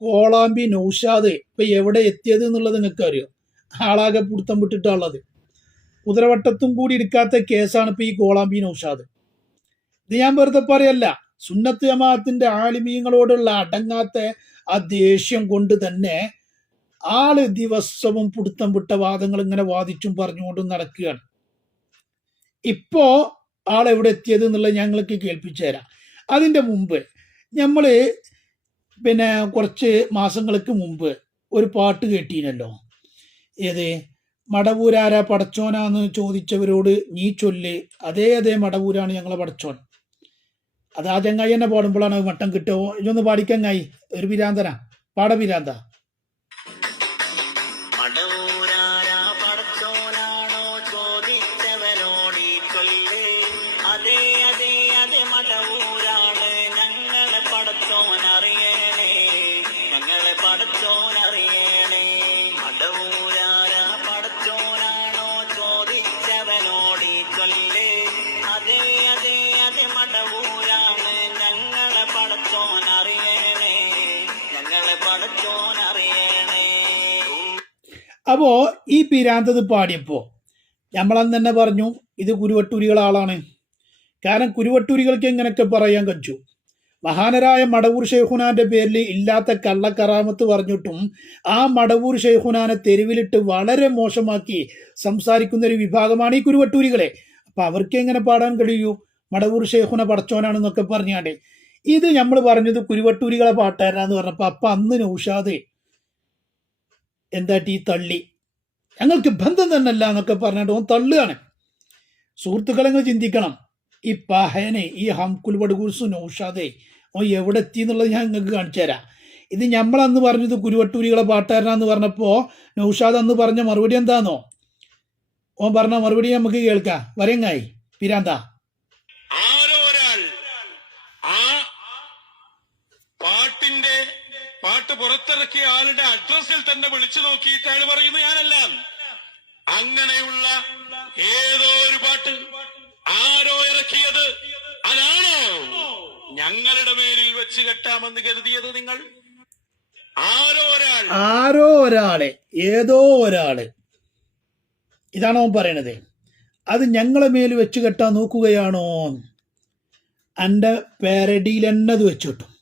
കോളാമ്പി നൗഷാദ് ഇപ്പൊ എവിടെ എത്തിയത് എന്നുള്ളത് നിങ്ങൾക്ക് അറിയോ? ആളാകെ പിടുത്തം വിട്ടിട്ടുള്ളത്. കുതിരവട്ടത്തും കൂടി എടുക്കാത്ത കേസാണ് ഇപ്പൊ ഈ കോളാമ്പി നൗഷാദ്. ഇത് ഞാൻ വെറുതെ പറയല്ല. സുന്നത്ത് ജമാഅത്തിന്റെ ആലിമീങ്ങളോടുള്ള അടങ്ങാത്ത ആ ദേഷ്യം കൊണ്ട് തന്നെ ആള് ദിവസവും പിടുത്തം വിട്ട വാദങ്ങൾ ഇങ്ങനെ വാദിച്ചും പറഞ്ഞുകൊണ്ടും നടക്കുകയാണ്. ഇപ്പോ ആളെവിടെ എത്തിയത് എന്നുള്ളത് ഞങ്ങൾക്ക് കേൾപ്പിച്ചു തരാം. അതിൻ്റെ മുമ്പ് നമ്മള് കുറച്ച് മാസങ്ങൾക്ക് മുമ്പ് ഒരു പാട്ട് കേട്ടീനല്ലോ. ഏത് മടവൂരാരാ പടച്ചോനാന്ന് ചോദിച്ചവരോട് നീ ചൊല്ല്, അതേ മടവൂരാണ് ഞങ്ങളെ പടച്ചോൻ. അത് ആ ചങ്ങായി തന്നെ പാടുമ്പോഴാണ് മട്ടം കിട്ടുമോ? ഇതൊന്ന് പാടിക്കങ്ങായി. ഒരു പിരാന്തനാ, പാടപിരാന്ത. അപ്പോ ഈ പിരാന്തത് പാടിയപ്പോ നമ്മളന്ന് തന്നെ പറഞ്ഞു ഇത് കുരുവട്ടൂരികളാളാണ്. കാരണം കുരുവട്ടൂരികൾക്ക് എങ്ങനെയൊക്കെ പറയാൻ കഴിച്ചു. മഹാനരായ മടവൂർ ഷെയ്ഖുനാന്റെ പേരിൽ ഇല്ലാത്ത കള്ളക്കറാമത്ത് പറഞ്ഞിട്ടും ആ മടവൂർ ഷെയ്ഖുനാനെ തെരുവിലിട്ട് വളരെ മോശമാക്കി സംസാരിക്കുന്ന ഒരു വിഭാഗമാണ് ഈ കുരുവട്ടൂരികളെ. അപ്പൊ അവർക്ക് എങ്ങനെ പാടാൻ കഴിയൂ മടവൂർ ഷെയ്ഖുന പടച്ചോനാണെന്നൊക്കെ പറഞ്ഞാണ്ടേ? ഇത് നമ്മൾ പറഞ്ഞത് കുരുവട്ടൂരികളെ പാട്ടുകാരാന്ന് പറഞ്ഞപ്പോ അപ്പൊ അന്ന് നൗഷാദ് എന്താട്ടി തള്ളി. ഞങ്ങൾക്ക് ബന്ധം തന്നെയല്ല എന്നൊക്കെ പറഞ്ഞിട്ട് ഓൻ തള്ളുകയാണ്. സുഹൃത്തുക്കളെ ചിന്തിക്കണം. ഈ പഹയനെ, ഈ ഹംകുൽ ബഡ്ഗൂർസു നൗഷാദെ ഓൻ എവിടെ എത്തി എന്നുള്ളത് ഞാൻ നിങ്ങൾക്ക് കാണിച്ചു തരാം. ഇത് നമ്മളന്ന് പറഞ്ഞത് കുരുവട്ടൂരികളെ പാട്ടുകാരനാന്ന് പറഞ്ഞപ്പോ നൗഷാദ് അന്ന് പറഞ്ഞ മറുപടി എന്താന്നോ? ഓൻ പറഞ്ഞ മറുപടി നമുക്ക് കേൾക്കാം. വരങ്ങായി പിരാന്ത. പാട്ട് പുറത്തിറക്കിയ ആളുടെ അഡ്രസ്സിൽ തന്നെ വിളിച്ചു നോക്കിയിട്ട് അയാൾ പറയുന്നു ഞാനല്ല. അങ്ങനെയുള്ള ഏതോ ഒരു പാട്ട് ആരോ ഇറക്കിയത് അതാണോ ഞങ്ങളുടെ മേലിൽ വെച്ച് കെട്ടാമെന്ന് കരുതിയത് നിങ്ങൾ? ആരോ ഒരാളെ, ഏതോ ഒരാള്, ഇതാണോ പറയണത്? അത് ഞങ്ങളെ മേൽ വെച്ച് കെട്ടാൻ നോക്കുകയാണോ? എൻ്റെ പേരടിയിൽ എന്നത് വെച്ചിട്ടും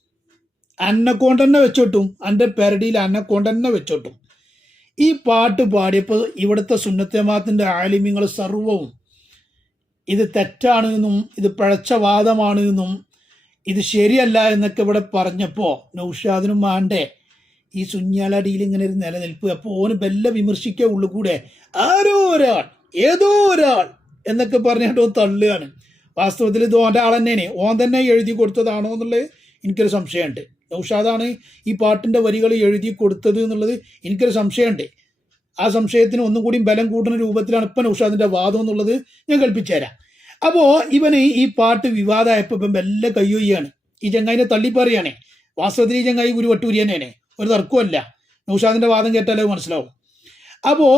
അന്നെക്കൊണ്ട് തന്നെ വെച്ചോട്ടും, എൻ്റെ പെരടിയിൽ അന്നെക്കൊണ്ട് തന്നെ വെച്ചോട്ടും. ഈ പാട്ട് പാടിയപ്പോൾ ഇവിടുത്തെ സുന്നത്ത് ജമാഅത്തിന്റെ ആലിമ്യങ്ങൾ സർവവും ഇത് തെറ്റാണ് എന്നും ഇത് പിഴച്ച വാദമാണ് എന്നും ഇത് ശരിയല്ല എന്നൊക്കെ ഇവിടെ പറഞ്ഞപ്പോൾ നൗഷാദിനും മാണ്ടേ ഈ സുന്യാലടിയിൽ ഇങ്ങനെ ഒരു നിലനിൽപ്പ്. അപ്പോൾ ഓന് ബെല്ല വിമർശിക്കുക ഉള്ളു കൂടെ ആരോ ഒരാൾ, ഏതോ ഒരാൾ എന്നൊക്കെ പറഞ്ഞിട്ട് തള്ളുകയാണ്. വാസ്തവത്തിൽ ഇത് ഓൻ്റെ ആൾ തന്നെയാണ്, ഓൻ തന്നെ എഴുതി കൊടുത്തതാണോ എന്നുള്ളത് എനിക്കൊരു സംശയമുണ്ട്. നൗഷാദാണ് ഈ പാട്ടിൻ്റെ വരികൾ എഴുതി കൊടുത്തത് എന്നുള്ളത് എനിക്കൊരു സംശയമുണ്ട്. ആ സംശയത്തിന് ഒന്നും കൂടി ബലം കൂട്ടുന്ന രൂപത്തിലാണ് ഇപ്പം നൗഷാദിൻ്റെ വാദം എന്നുള്ളത് ഞാൻ കൽപ്പിച്ചു തരാം. അപ്പോൾ ഇവന് ഈ പാട്ട് വിവാദമായപ്പോൾ ഇപ്പം വല്ല കയ്യൊയ്യാണ്. ഈ ചങ്ങായിനെ തള്ളിപ്പറയാണേ. വാസ്തവത്തിൽ ഈ ചങ്ങായി കുരുവട്ടൂരി തന്നെയാണ്, ഒരു തർക്കമല്ല. നൗഷാദിൻ്റെ വാദം കേട്ടാലേ മനസ്സിലാവും. അപ്പോൾ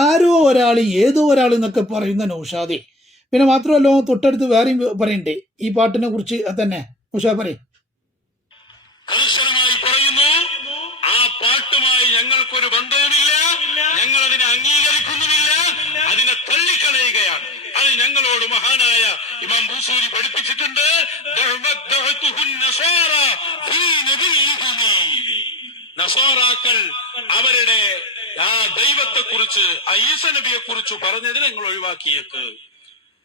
ആരോ ഒരാൾ, ഏതോ ഒരാൾ എന്നൊക്കെ പറയുന്ന നൗഷാദെ. പിന്നെ മാത്രമല്ല തൊട്ടടുത്ത് വേറെയും പറയണ്ടേ ഈ പാട്ടിനെ കുറിച്ച് തന്നെ. നൗഷാദ് പറയും. കർശനമായി പറയുന്നു, ആ പാട്ടുമായി ഞങ്ങൾക്കൊരു ബന്ധവുമില്ല, ഞങ്ങൾ അതിനെ അംഗീകരിക്കുന്നുമില്ല, അതിനെ തള്ളിക്കളയുകയാണ്. അത് ഞങ്ങളോട് മഹാനായ ഇമാം ബൂസൂരി പഠിപ്പിച്ചിട്ടുണ്ട്. നസ്വാറാക്കൾ അവരുടെ ആ ദൈവത്തെ കുറിച്ച്, ആ ഈസ നബിയെ കുറിച്ച് പറഞ്ഞതിന് ഞങ്ങൾ ഒഴിവാക്കിയേക്ക്.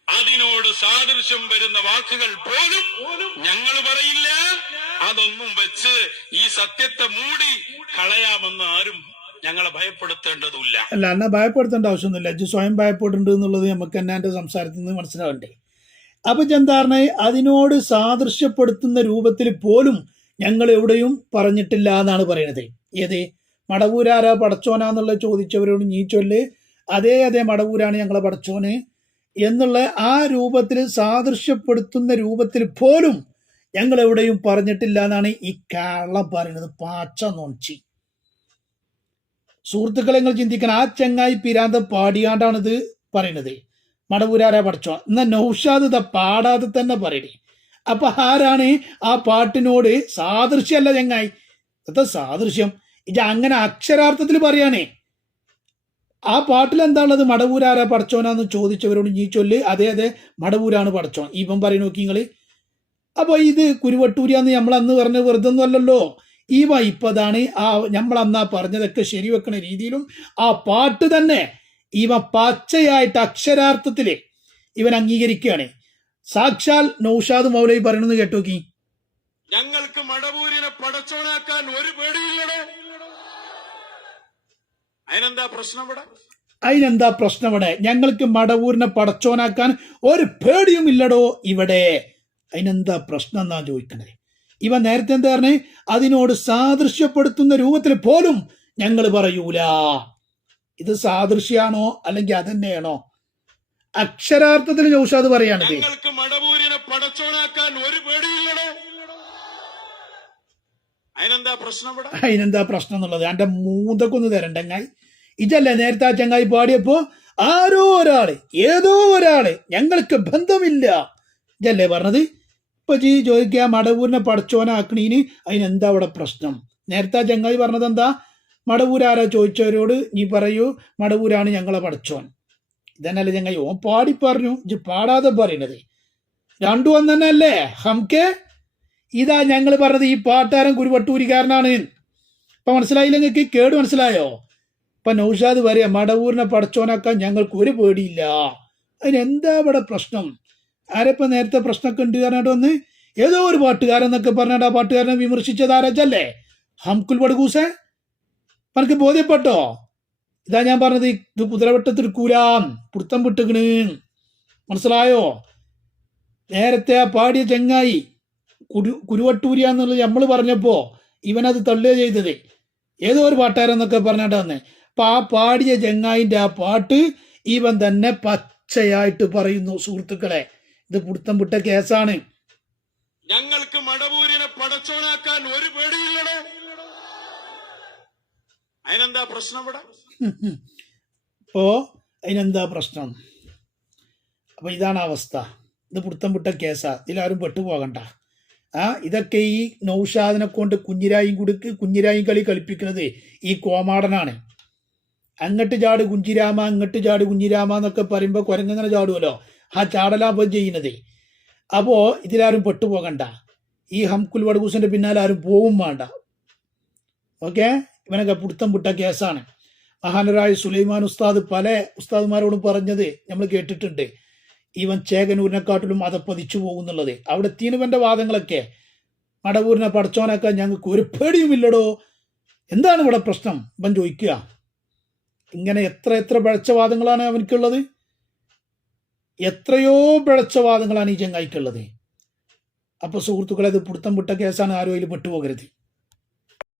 അതിനോട് സാദൃശ്യം വരുന്ന വാക്കുകൾ പോലും ഞങ്ങൾ പറയില്ല. അതൊന്നും വെച്ച് ഈ സത്യത്തെ മൂടി കളയാമെന്ന് ആരും ഞങ്ങളെ ഭയപ്പെടുത്തേണ്ടതില്ല. അല്ല, എന്നെ ഭയപ്പെടുത്തേണ്ട ആവശ്യമൊന്നുമില്ല. അജ് സ്വയം ഭയപ്പെടുന്നുണ്ട് എന്നുള്ളത് നമുക്ക് തന്നെ എൻ്റെ സംസാരത്തിൽ നിന്ന് മനസ്സിലാവണ്ടേ? അപ്പൊ ചെന്താറിനെ അതിനോട് സാദൃശ്യപ്പെടുത്തുന്ന രൂപത്തിൽ പോലും ഞങ്ങൾ എവിടെയും പറഞ്ഞിട്ടില്ല എന്നാണ് പറയുന്നത്. ഏത് മടവൂരാരാ പടച്ചോനാന്നുള്ള ചോദിച്ചവരോട് നീ ചൊല്ല്, അതേ മടവൂരാണ് ഞങ്ങളെ പടച്ചോന് എന്നുള്ള ആ രൂപത്തിൽ സാദൃശ്യപ്പെടുത്തുന്ന രൂപത്തിൽ പോലും ഞങ്ങൾ എവിടെയും പറഞ്ഞിട്ടില്ല എന്നാണ് ഈ കള്ളം പറയുന്നത്. പാച്ച നോച്ചി. സുഹൃത്തുക്കളെ നിങ്ങൾ ചിന്തിക്കണം. ആ ചങ്ങായി പിരാന്തം പാടിയാണ്ടാണിത് പറയുന്നത്. മടവൂരാരാ പഠിച്ചോ എന്നാ നൗഷാദ് ഇതാ പാടാതെ തന്നെ പറയണേ. അപ്പൊ ആരാണ് ആ പാട്ടിനോട് സാദൃശ്യമല്ല ചങ്ങായി, ഇന്നത്തെ സാദൃശ്യം ഇത് അങ്ങനെ അക്ഷരാർത്ഥത്തിൽ പറയാണേ. ആ പാട്ടിൽ എന്താണുള്ളത്? മടവൂരാരാ പടച്ചോനാന്ന് ചോദിച്ചവരോട് നീ ചൊല്ല്, അതെ അതെ മടവൂരാണ് പടച്ചോൻ. ഇവൻ പറയും നോക്കി നിങ്ങള്. അപ്പൊ ഇത് കുരുവട്ടൂരിയാന്ന് നമ്മൾ അന്ന് പറഞ്ഞ വെറുതെ ഒന്നും അല്ലല്ലോ. ഇപ്പതാണ് ആ നമ്മൾ അന്നാ പറഞ്ഞതൊക്കെ ശരിവെക്കണ രീതിയിലും ആ പാട്ട് തന്നെ പച്ചയായിട്ട് അക്ഷരാർത്ഥത്തില് ഇവൻ അംഗീകരിക്കുകയാണ്. സാക്ഷാൽ നൗഷാദ് മൗലവി പറയണെന്ന് കേട്ടോക്കി. ഞങ്ങൾക്ക് മടവൂരിനെ പടച്ചോനാക്കാൻ ഒരു പേടിയില്ലടോ. അതിനെന്താ പ്രശ്നം ഇവിടെ? അതിനെന്താ പ്രശ്നം ഇവിടെ? ഞങ്ങൾക്ക് മടവൂരിനെ പടച്ചോനാക്കാൻ ഒരു പേടിയും ഇല്ലടോ ഇവിടെ. അതിനെന്താ പ്രശ്നം എന്നാ ചോദിക്കണേ. ഇവ നേരത്തെ എന്താ പറഞ്ഞേ? അതിനോട് സാദൃശ്യപ്പെടുത്തുന്ന രൂപത്തിൽ പോലും ഞങ്ങൾ പറയൂല. ഇത് സാദൃശ്യാണോ അല്ലെങ്കിൽ അതന്നെയാണോ? അക്ഷരാർത്ഥത്തിൽ നൗഷാദ് പറയാണിത്. ഞങ്ങൾക്ക് മടവൂരിനെ പടച്ചോനാക്കാൻ ഒരു പേടിയില്ലടോ. അതിനെന്താ പ്രശ്നം ഇവിടെ? അതിനെന്താ പ്രശ്നം എന്നുള്ളത് എന്റെ മൂന്നൊക്കെ ഒന്ന് തരണ്ട ചങ്ങായി. ഇതല്ലേ നേരത്തെ ആ ചങ്ങായി പാടിയപ്പോ ആരോ ഒരാള് ഏതോ ഒരാള് ഞങ്ങൾക്ക് ബന്ധമില്ല ഇതല്ലേ പറഞ്ഞത്. ഇപ്പൊ ചോദിക്കുക മടവൂരിനെ പടച്ചോനാക്കണീന് അതിനെന്താ അവിടെ പ്രശ്നം? നേരത്തെ ആ ചങ്ങായി പറഞ്ഞത് എന്താ? മടവൂരാരാ ചോദിച്ചവരോട് നീ പറയൂ മടവൂരാണ് ഞങ്ങളെ പടച്ചോൻ. ഇതന്നല്ലേ ചങ്ങായി ഓൻ പാടി പറഞ്ഞു, ഇജ്ജ് പാടാതെ പറയണത്. രണ്ടു ഒന്നെ അല്ലേ ഹംകെ? ഇതാ ഞങ്ങൾ പറഞ്ഞത് ഈ പാട്ടുകാരൻ കുരുവട്ടൂരിക്കാരനാണ്. ഇപ്പൊ മനസ്സിലായില്ല നിങ്ങൾക്ക്? കേട് മനസ്സിലായോ? ഇപ്പൊ നൗഷാദ് പറയാ മടവൂരിനെ പടച്ചോനാക്കാൻ ഞങ്ങൾക്ക് ഒരു പേടിയില്ല. അതിനെന്താ ഇവിടെ പ്രശ്നം? ആരപ്പം നേരത്തെ പ്രശ്നമൊക്കെ ഉണ്ട് പറഞ്ഞിട്ട് വന്ന് ഏതോ ഒരു പാട്ടുകാരൻ എന്നൊക്കെ പറഞ്ഞിട്ട് ആ പാട്ടുകാരനെ വിമർശിച്ചത് ആരാച്ചല്ലേ? ഹംകുൽ ബഡ്കൂസെ. എനിക്ക് ബോധ്യപ്പെട്ടോ? ഇതാ ഞാൻ പറഞ്ഞത് ഇത് കുതിരവട്ടത്തിരിക്കൂലാൻ പുടുത്തം വിട്ടുകണ്. മനസ്സിലായോ? നേരത്തെ ആ പാടിയ ചെങ്ങായി കുരുവട്ടൂരിയാന്നുള്ളത് നമ്മൾ പറഞ്ഞപ്പോ ഇവനത് തള്ളുക ചെയ്തത് ഏതോ ഒരു പാട്ടുകാരെന്നൊക്കെ പറഞ്ഞിട്ട് വന്നേ. അപ്പൊ ആ പാടിയ ചെങ്ങായിന്റെ ആ പാട്ട് ഇവൻ തന്നെ പച്ചയായിട്ട് പറയുന്നു. സുഹൃത്തുക്കളെ, ഇത് പുടുത്തം വിട്ട കേസാണ്. ഞങ്ങൾക്ക് മടവൂരിനെ പടച്ചോനാക്കാൻ ഒരു പേടിയില്ലടോ. അതിനെന്താ പ്രശ്നം ഇവിടെ? അപ്പോ അതിനെന്താ പ്രശ്നം? അപ്പൊ ഇതാണ് അവസ്ഥ. ഇത് പുടുത്തം വിട്ട കേസാ. ഇതിലാരും പെട്ടുപോകണ്ട. ഇതൊക്കെ ഈ നൗഷാദിനെ കൊണ്ട് കുഞ്ഞിരായും കളി കളിപ്പിക്കുന്നത് ഈ കോമാടനാണ്. അങ്ങട്ട് ചാട് കുഞ്ചിരാമ അങ്ങട്ട് ചാട് കുഞ്ഞിരാമ എന്നൊക്കെ പറയുമ്പോൾ കുരങ്ങനെ ചാടുമല്ലോ. ആ ചാടലാഭം ചെയ്യുന്നത്. അപ്പോ ഇതിലാരും പെട്ടുപോകണ്ട. ഈ ഹംകുൽ ബഡ്കൂസിന്റെ പിന്നാലെ ആരും പോവും വേണ്ട. ഓക്കെ, ഇവനൊക്കെ പുടുത്തം വിട്ട കേസാണ്. മഹാനരായ സുലൈമാൻ ഉസ്താദ് പല ഉസ്താദ്മാരോടും പറഞ്ഞത് നമ്മൾ കേട്ടിട്ടുണ്ട്. ഇവൻ ചേകനൂരിനെക്കാട്ടിലും അതപ്പതിച്ചു പോകുന്നുള്ളത്. അവിടെ എത്തിയവന്റെ വാദങ്ങളൊക്കെ മടവൂരിനെ പടച്ചോനാക്കാൻ ഞങ്ങൾക്ക് ഒരു പേടിയുമില്ലടോ. എന്താണ് ഇവിടെ പ്രശ്നം? ഇവൻ ചോദിക്കുക. ഇങ്ങനെ എത്ര പിഴച്ച വാദങ്ങളാണ് അവനക്കുള്ളത്. എത്രയോ പിഴച്ച വാദങ്ങളാണ് ഈ ചങ്ങായിക്കുള്ളത്. അപ്പൊ സുഹൃത്തുക്കളെ, ഇത് പുടുത്തം വിട്ട കേസാണ്. ആരും അതിൽ പെട്ടുപോകരുത്.